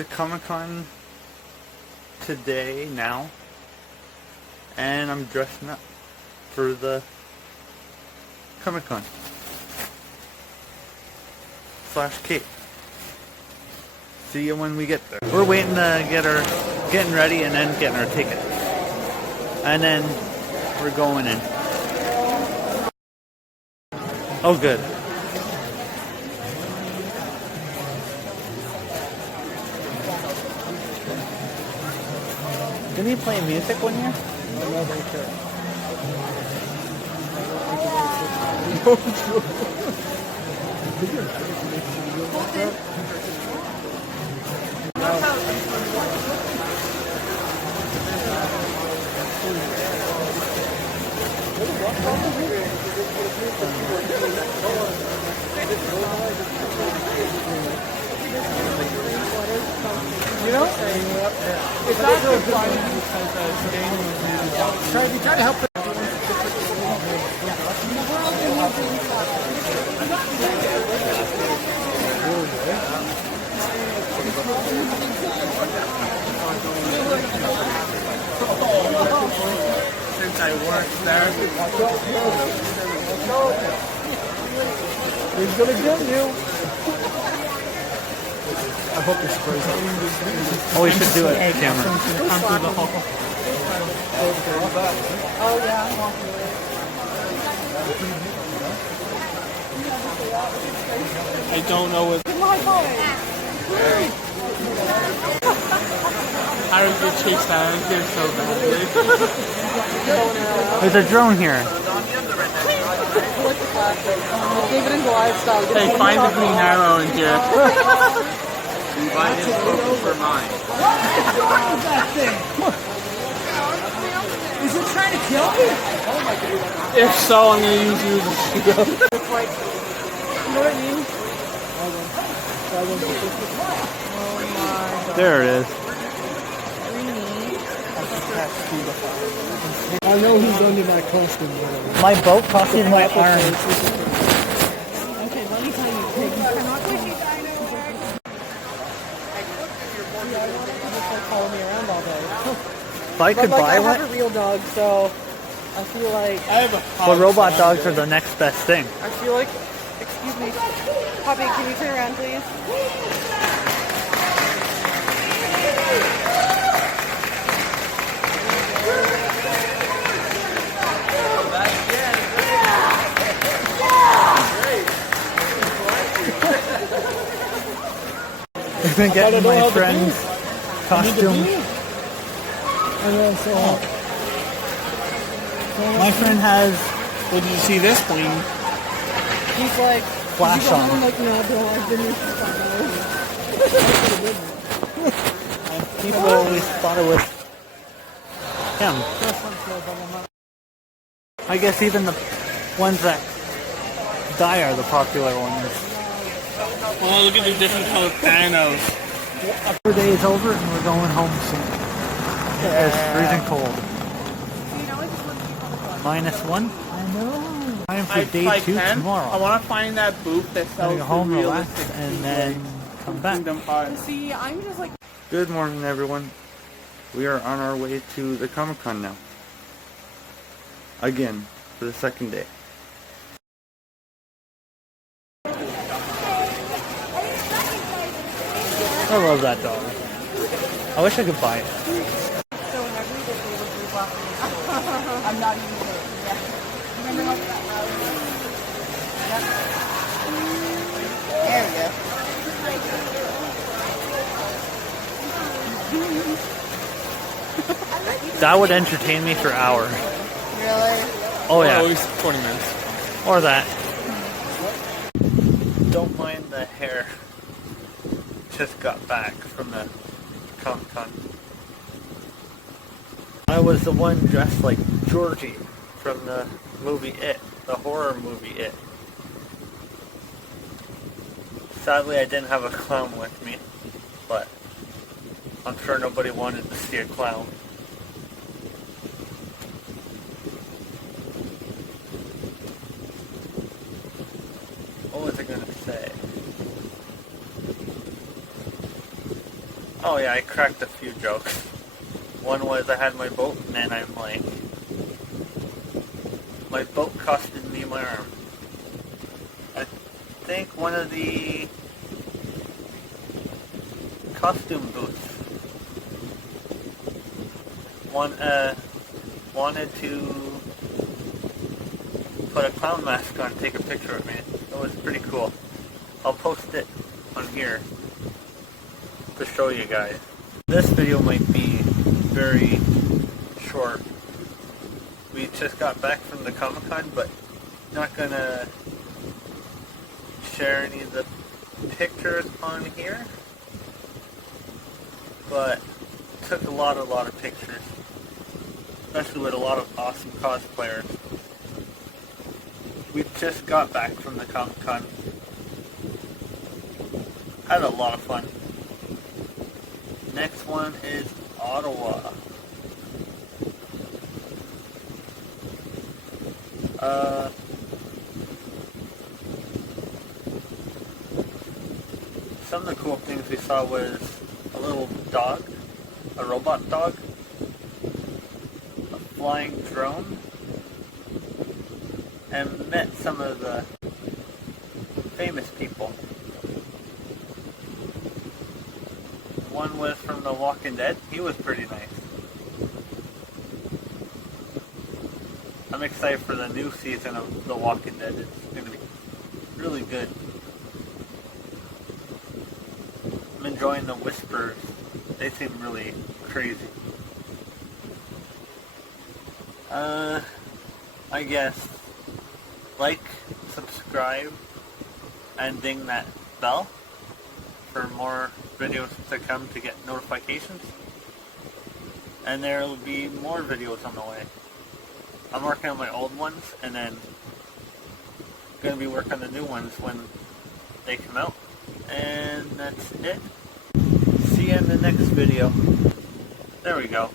to Comic-Con today now, and I'm dressing up for the Comic-Con / Cape. See you when we get there. We're waiting to getting ready and then getting our tickets, and then we're going in. Oh, good. Didn't he play music one year? No, they You know? It's not so funny because you try to help them. Since I worked there, he's gonna get you. I hope this sprays up. Oh, we should do it, Cameron. Oh, yeah. I don't know what. How did you chase that out here so badly? There's a drone here. David and Goliath style. Hey, find the green arrow in here. Mine is broken for mine. Is it trying to kill me? If so, I'm going to use you as a shield. It's like, you know what I mean? There it is. I know who's under my costume. My boat cost me my arm. Okay, let me tell you, pig, you cannot follow me around all day. If I could buy I one, have a real dog, so I feel like but robot dogs are the next best thing. I feel like, excuse me, Poppy, can you turn around, please? I've been getting my friend's costume. My friend has. Well, did you see this plane? He's like, flash on. I'm like, no, bro, I've been here for 5 hours. And people always thought it was him. I guess even the ones that die are the popular ones. Well, look at the different colored panos. Our day is over and we're going home soon. It's freezing cold. -1. I know. Time for day 2 tomorrow. I want to find that booth that I'm sells gonna go home, the relax, realistic and then come back. Kingdom Hearts. See, I'm just like. Good morning, everyone. We are on our way to the Comic-Con now. Again, for the second day. I love that dog. I wish I could buy it. So whenever we did favorite group last week, I'm not even kidding. Yeah. Remember how that There we go. That would entertain me for hours. Really? Oh yeah. At least 20 minutes. Or that. Don't mind the hair. Just got back from the Comic-Con. I was the one dressed like Georgie from the movie It, the horror movie It. Sadly, I didn't have a clown with me, but I'm sure nobody wanted to see a clown. What was I gonna say? Oh yeah, I cracked a few jokes. One was I had my boat and then I'm like, my boat costed me my arm. I think one of the costume booths wanted to put a clown mask on and take a picture of me. It was pretty cool. I'll post it on here to show you guys. This video might be very short. We just got back from the Comic-Con, but not gonna share any of the pictures on here. But took a lot of pictures, especially with a lot of awesome cosplayers. We just got back from the Comic-Con. Had a lot of fun. Next one is Ottawa. Some of the cool things we saw was a little dog, a robot dog, a flying drone, and met some of the famous people. One was from The Walking Dead. He was pretty nice. I'm excited for the new season of The Walking Dead. It's going to be really good. I'm enjoying the whispers. They seem really crazy. I guess like, subscribe, and ding that bell for more videos to come to get notifications. And there will be more videos on the way. I'm working on my old ones and then going to be working on the new ones when they come out. And that's it. See you in the next video. There we go.